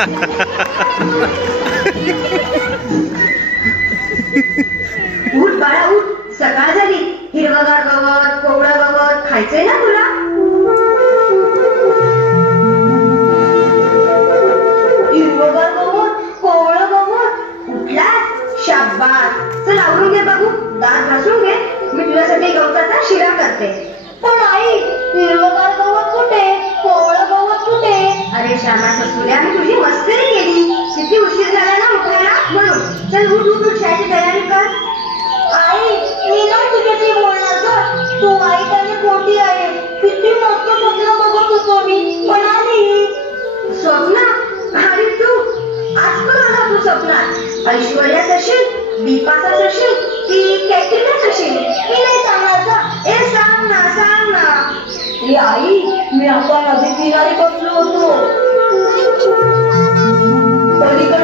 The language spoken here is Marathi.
उठ बाळा उठ, सकाळ झाली. हिरवगार गवत, कोवळं गवत खायचंय ना तुला? हिरवगार गवत, कोवळं गवत उठलास? शाबास. चल आवरून घे बाबू, दात घासून घे. मी तुझ्यासाठी गवताचा शिरा करते. पण आई, हिरवगार गवत कुठे, कोवळं गवत कुठे? अरे श्यामा ससुल्या, मी तुझी मस्करी केली. किती उशीर झाला ना उठायला म्हणून. चल उठ उठ उठ, शाळेची तयारी कर. आई, मी ना तुझ्याशी बोलणार ग. तू वाईट आणि खोटी आहे. किती मोठं स्वप्न बघत होतो मी, म्हणाली. स्वप्न? अरे तू आज पण आला तू स्वप्नात. ऐश्वर्यात असेल, दीपाचा असेल की कॅटरीनाच असेल? मी नाही सांगणार ग. ए सांग ना, सांग ना. ए आई, मी आपण नदी किनारी बसलो होतो. पलीकडे